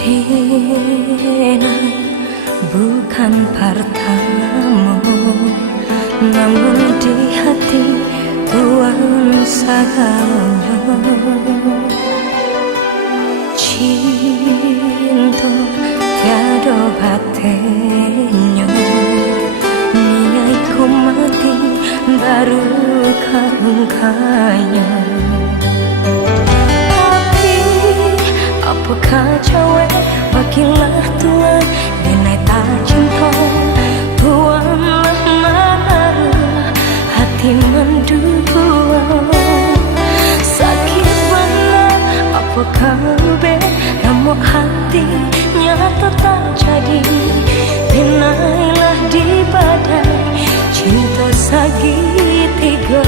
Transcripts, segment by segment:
Denai bukan partamu, namun di hati tuan segalanya. Cinta tiada batinnya, niai ku mati baru kau kaya. Apakah cewek bagilah Tuhan denai tak cinta Tuanlah menaruh hati mendua. Sakit benar apakah be namun hatinya tetap jadi. Denailah di badai cinta segitiga.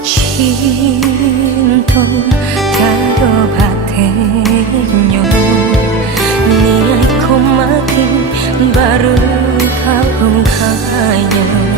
Cinta tiada batinnya, niai ku mati baru kau kaya.